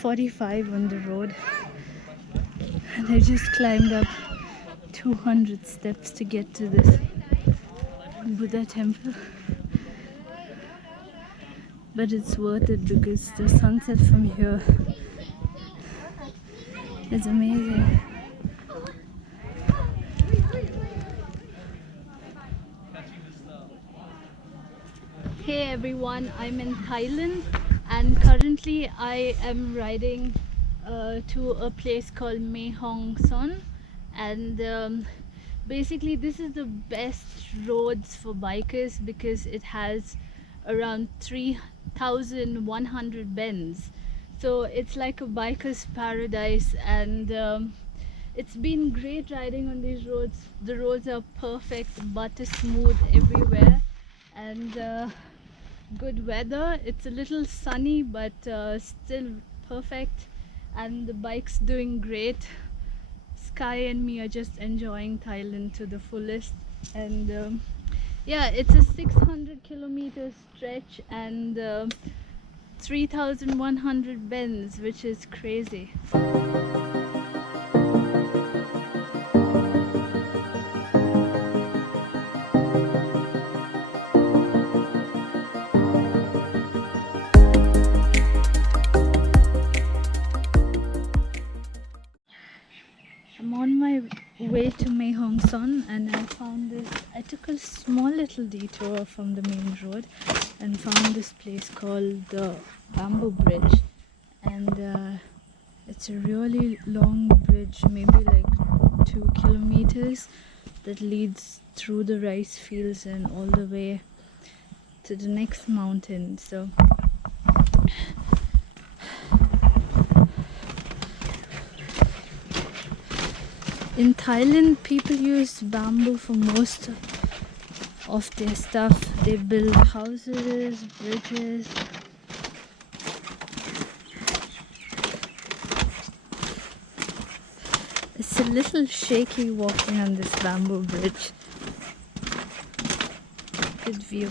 45 on the road, and I just climbed up 200 steps to get to this Buddha temple. But it's worth it because the sunset from here is amazing. Hey everyone, I'm in Thailand and currently I am riding to a place called Mae Hong Son, and basically this is the best roads for bikers because it has around 3,100 bends, so it's like a biker's paradise, and it's been great riding on these roads. The roads are perfect, butter smooth everywhere, and good weather. It's a little sunny but still perfect, and the bike's doing great. Sky and me are just enjoying Thailand to the fullest, and yeah, it's a 600 kilometer stretch and 3,100 bends, which is crazy. I'm on my way to Mae Hong Son, and I found this. I took a small little detour from the main road and found this place called the Bamboo Bridge, and it's a really long bridge, maybe like 2 kilometers, that leads through the rice fields and all the way to the next mountain. So in Thailand, people use bamboo for most of their stuff. They build houses, bridges. It's a little shaky walking on this bamboo bridge. Good view.